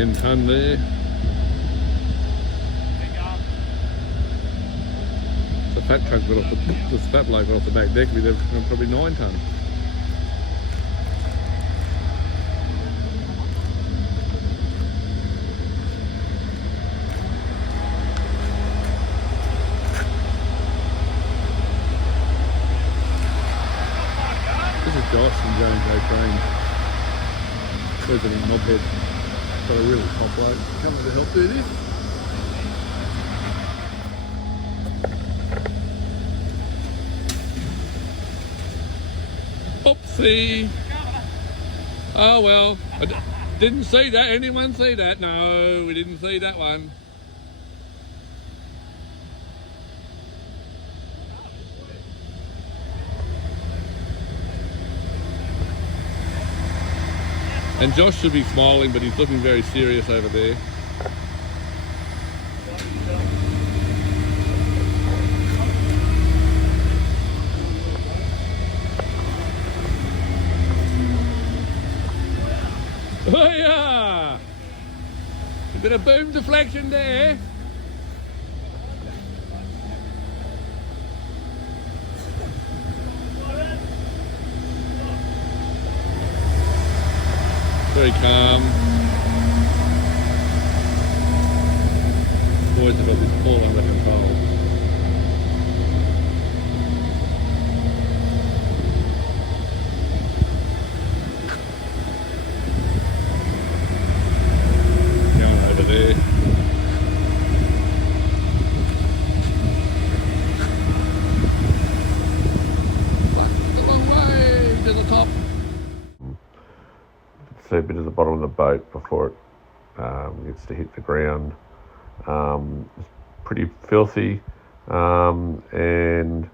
10 tonne there. The fat truck went off the fat bloke went off the back deck with probably 9 tonne. This is Josh from Jones O'Crane. President Knobhead. Got a really top bloke coming to help do this. Oopsie. Oh well, I didn't see that. Anyone see that? No, we didn't see that one. And Josh should be smiling, but he's looking very serious over there. Oh yeah! A bit of boom deflection there. Very calm. Boys have got this all under control. Going over there. A long way to the top. See a bit of the bottom of the boat before it gets to hit the ground. It's pretty filthy, and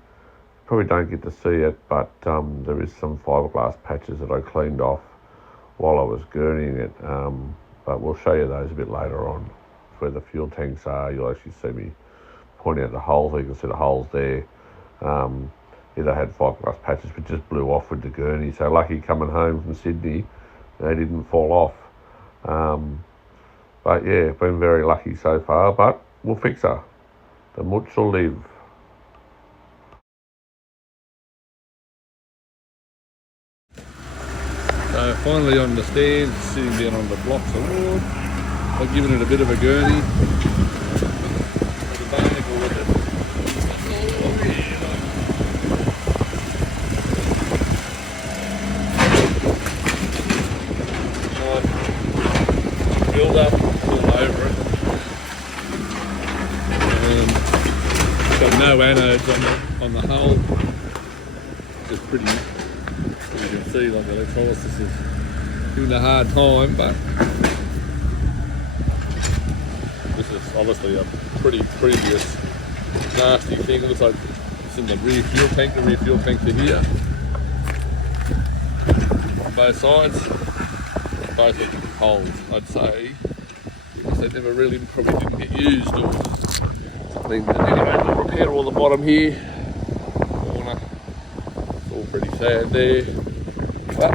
probably don't get to see it, but there is some fiberglass patches that I cleaned off while I was gurneying it, but we'll show you those a bit later on. Where the fuel tanks are, you'll actually see me point out the holes. You can see the holes there. They had fiberglass patches but just blew off with the gurney, so lucky coming home from Sydney they didn't fall off. But yeah, been very lucky so far, but we'll fix her. The Moots will live. So finally on the stairs, sitting down on the blocks of wood. I've given it a bit of a gurney. The barnacle with it. Oh, yeah. Build up all over it. Got no anodes on the hull. Just pretty, as you can see, like the electrolysis is giving a hard time, but this is obviously a pretty previous nasty thing. It looks like it's in the rear fuel tank. The rear fuel tanks are here on both sides. Both of the holes, I'd say, because they never really probably didn't get used or something. But anyway, we'll repair all the bottom here. Corner. It's all pretty sad there. But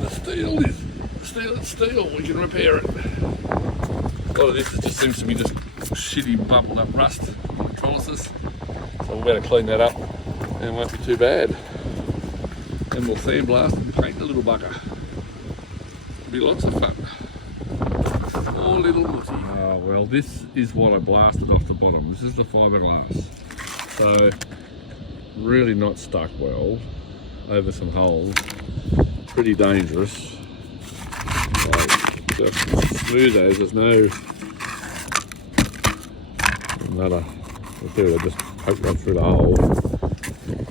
the steel is steel, we can repair it. A lot of this just seems to be just shitty bubbled up rust electrolysis. So we better clean that up and it won't be too bad. And we'll sandblast and paint the little bugger. It'll be lots of fun. Poor little Mooty. Oh, well, this is what I blasted off the bottom. This is the fiberglass. So, really not stuck well over some holes. Pretty dangerous. Like, just smooth as there's no another. I just poked right through the hole.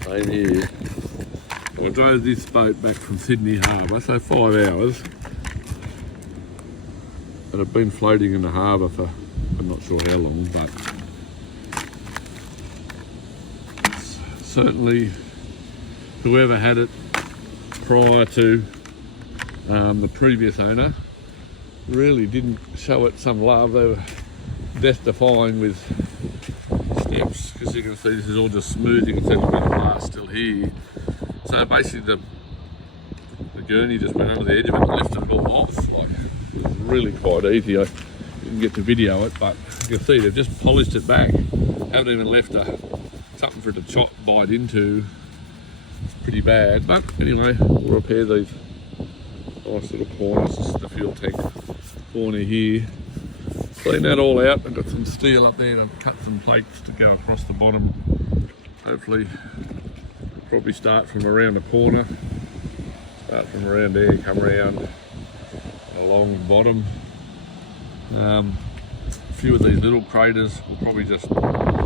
Same here. I drove this boat back from Sydney Harbour, so 5 hours, and I've been floating in the harbour for I'm not sure how long, but certainly whoever had it prior to the previous owner really didn't show it some love. They were death defying with steps, because you can see this is all just smooth. You can see the bit of glass still here. So basically the gurney just went under the edge of it and lifted it all off. Like, it was really quite easy. I didn't get to video it, but you can see they've just polished it back. Haven't even left something for it to bite into. It's pretty bad, but anyway, we'll repair these nice little corners. This is the fuel tank corner here. Clean that all out. I've got some steel up there to cut some plates to go across the bottom. Hopefully, probably start from around the corner. Start from around there, come around along the bottom. A few of these little craters will probably just plug out.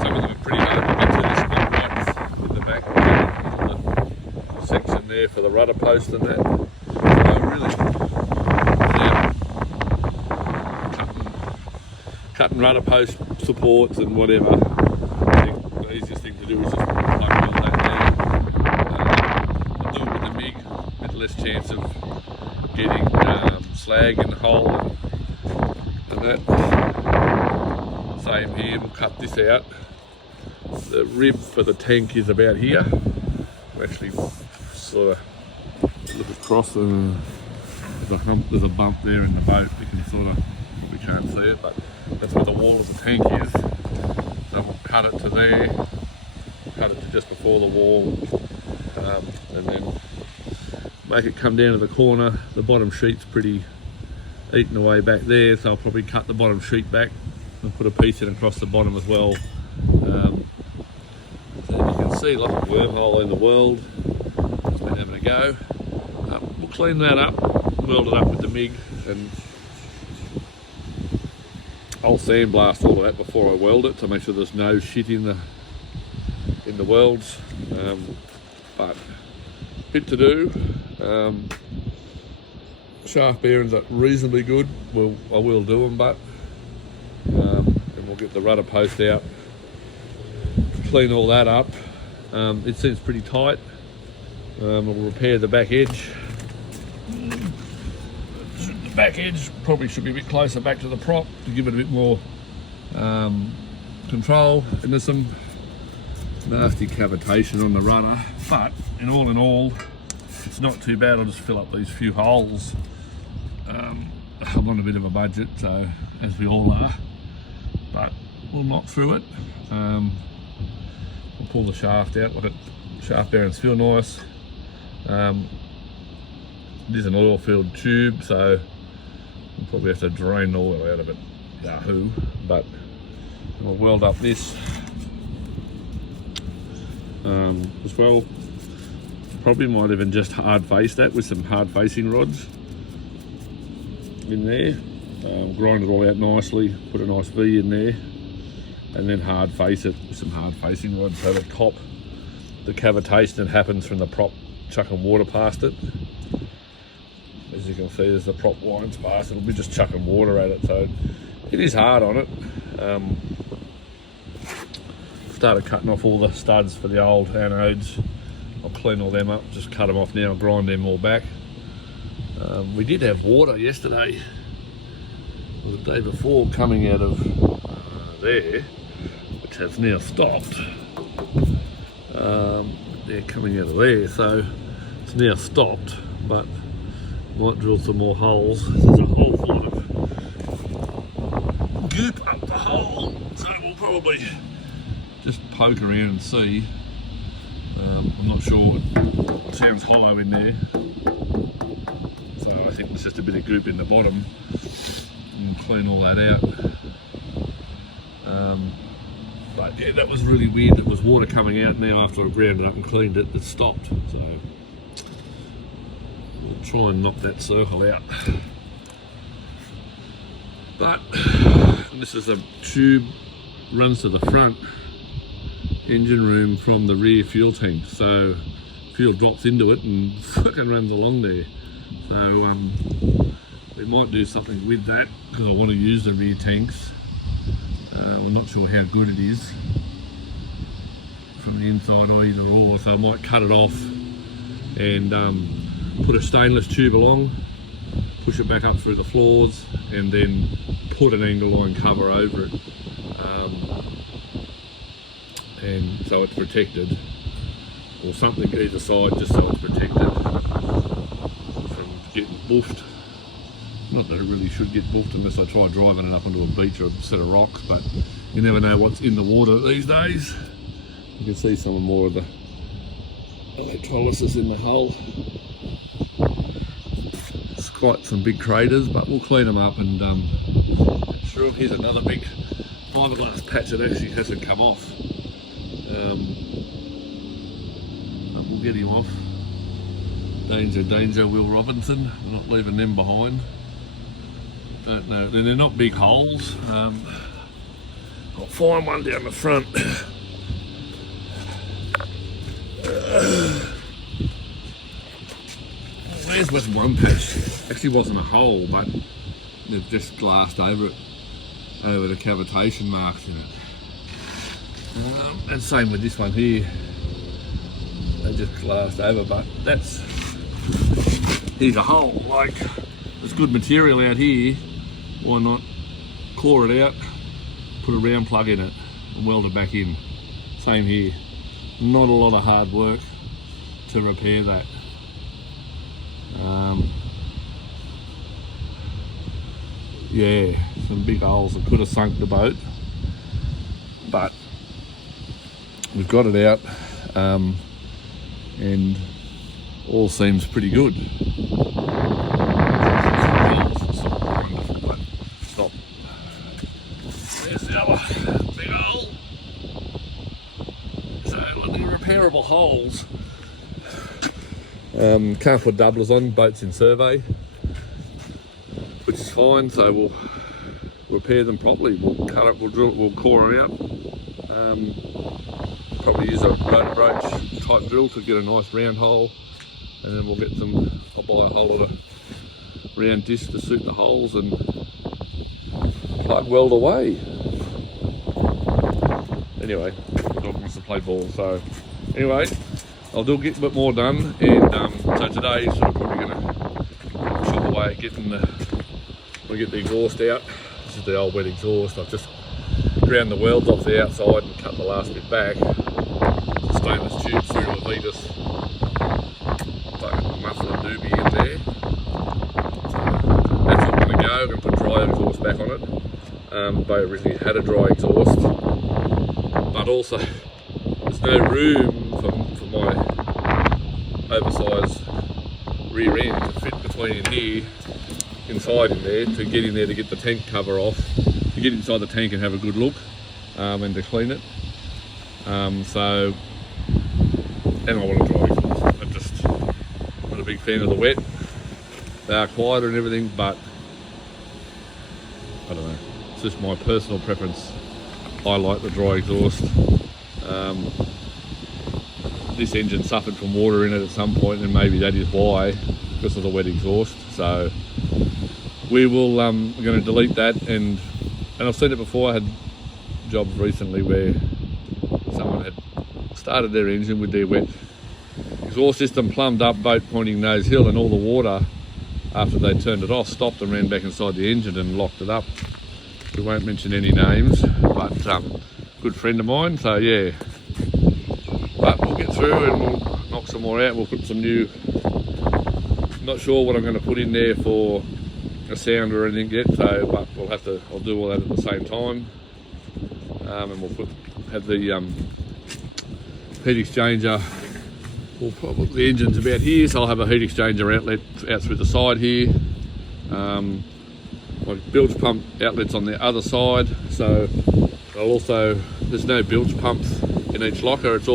Some of them are pretty hard to get to. This one right in the back, the section there for the rudder post and that. So really, yeah, cutting rudder post supports and whatever. I think the easiest thing to do is just plug all that down. Do it with the MIG, a bit less chance of getting slag in the hole and that. Same here, we'll cut this out. The rib for the tank is about here. We'll actually sort of look across and there's a bump there in the boat. You can sort of, we can't see it, but that's where the wall of the tank is. So we'll cut it to there, cut it to just before the wall, and then make it come down to the corner. The bottom sheet's pretty eaten away back there, so I'll probably cut the bottom sheet back and put a piece in across the bottom as well. So you can see, like a wormhole in the world. It's been having a go. We'll clean that up, weld it up with the MIG, and I'll sandblast all of that before I weld it to make sure there's no shit in the welds. But bit to do. Shaft bearings are reasonably good. I will do them, but and we'll get the rudder post out, clean all that up. It seems pretty tight. We'll repair the back edge. The back edge probably should be a bit closer back to the prop to give it a bit more control. And there's some nasty cavitation on the runner, but in all, it's not too bad. I'll just fill up these few holes. I'm on a bit of a budget, so as we all are, but we'll knock through it. We'll pull the shaft out. Look at shaft bearings feel nice. It is an oil-filled tube, so we'll probably have to drain the oil out of it. Yahoo! But we'll weld up this as well. Probably might even just hard face that with some hard facing rods in there. Grind it all out nicely, put a nice V in there, and then hard face it with some hard facing rods so the top, the cavitation that happens from the prop chucking water past it. As you can see, there's the prop winds past, it'll be just chucking water at it, so it is hard on it. Started cutting off all the studs for the old anodes. I'll clean all them up, just cut them off now and grind them all back. We did have water yesterday, or the day before, coming out of there, which has now stopped. They're coming out of there, so it's now stopped, but might drill some more holes. There's a whole lot of goop up the hole, so we'll probably just poke around and see. I'm not sure, it sounds hollow in there, so I think there's just a bit of goop in the bottom, and clean all that out. But yeah, that was really weird. There was water coming out. Now after I ground it up and cleaned it, it stopped, so we'll try and knock that circle out. But this is a tube, runs to the front engine room from the rear fuel tank, so fuel drops into it and fucking runs along there. So we might do something with that because I want to use the rear tanks. I'm not sure how good it is from the inside either or, so I might cut it off and put a stainless tube along, push it back up through the floors, and then put an angle line cover over it, and so it's protected, or something either side, just so it's protected from getting buffed. Not that it really should get buffed unless I try driving it up onto a beach or a set of rocks, but you never know what's in the water these days. You can see some more of the electrolysis in the hull. It's quite some big craters, but we'll clean them up and get through. Here's another big fiberglass patch that actually hasn't come off. But we'll get him off. Danger, danger, Will Robinson. We're not leaving them behind. Don't know, they're not big holes. I'll find one down the front. There's was one patch. Actually wasn't a hole, but they've just glassed over it, over the cavitation marks in it. And same with this one here. They just glassed over, but here's a hole. Like, there's good material out here. Why not core it out, put a round plug in it and weld it back in. Same here. Not a lot of hard work to repair that. Yeah, some big holes that could have sunk the boat, but we've got it out, and all seems pretty good. There's the other big hole. So the repairable holes. Can't put doublers on, boats in survey, which is fine, so we'll repair them properly. We'll cut it, we'll drill it, we'll core it out. Probably use a rotor broach type drill to get a nice round hole, and then we'll get them, I'll buy a whole lot of round discs to suit the holes and plug weld away. Anyway, the dog wants to play ball, so anyway, I'll get a bit more done, and so today is probably going to chop away at getting we'll get the exhaust out. This is the old wet exhaust. I've just ground the welds off the outside and cut the last bit back. Stainless tube through to a Vetus. Stuck a muffler doobie in there. So that's all going to go. I'm going to put dry exhaust back on it. Boat originally had a dry exhaust, but also there's no room for my oversized rear end to fit between in here, inside in there, to get in there to get the tank cover off, to get inside the tank and have a good look, and to clean it. And I want to dry exhaust. I'm just not a big fan of the wet. They are quieter and everything, but I don't know. It's just my personal preference. I like the dry exhaust. This engine suffered from water in it at some point, and maybe that is why, because of the wet exhaust. So we will we're going to delete that, and I've seen it before. I had jobs recently where someone had started their engine with their wet exhaust system plumbed up, boat pointing nose hill, and all the water after they turned it off stopped and ran back inside the engine and locked it up. We won't mention any names, but good friend of mine, so yeah. But we'll get through and we'll knock some more out. We'll put some new, not sure what I'm going to put in there for a sound or anything yet, so but I'll do all that at the same time. And we'll have the heat exchanger. The engine's about here, so I'll have a heat exchanger outlet out through the side here. My bilge pump outlet's on the other side, so there's no bilge pumps in each locker. It's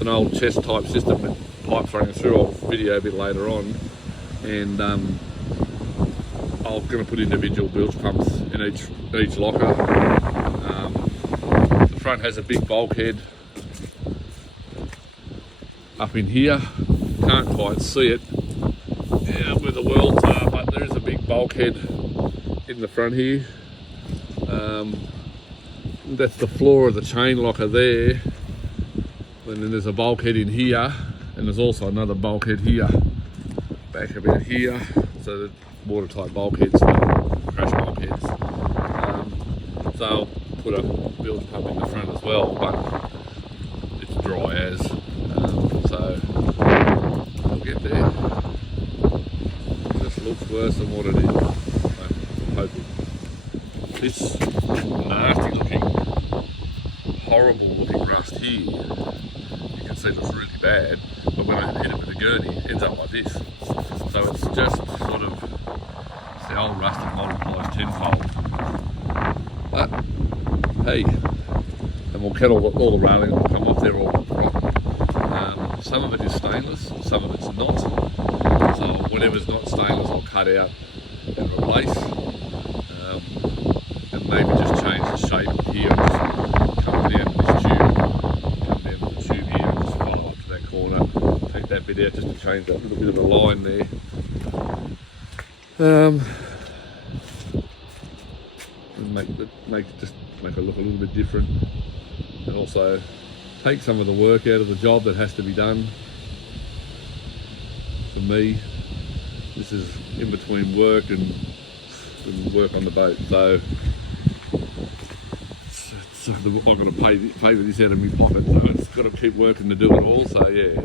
an old chest type system with pipes running through. I'll video a bit later on, and I'm going to put individual bilge pumps in each locker. The front has a big bulkhead up in here. Can't quite see it where the welds are, but there is a big bulkhead in the front here. That's the floor of the chain locker there. And then there's a bulkhead in here, and there's also another bulkhead here, back about here. So the watertight bulkheads for crash bulkheads. So I'll put a bilge pump in the front as well, but it's dry as, so I'll get there. It just looks worse than what it is. I'm hoping. This nasty looking, horrible looking rust here, you can see it looks really bad, but when I hit it with a gurney, it ends up like this. So it's just sort of, it's the old rust that multiplies tenfold. But hey, and we'll cut all the railing will come off there all rotten. Some of it is stainless, some of it's not. So whatever's not stainless I'll cut out and replace. And maybe just change the shape here and just come down this tube, come down to the tube here and just follow up to that corner, take that bit out just to change that little bit of a line there. And make it look a little bit different, and also take some of the work out of the job that has to be done. For me, this is in between work and work on the boat, so I've got to pay for this out of my pocket, so it's got to keep working to do it all. So yeah.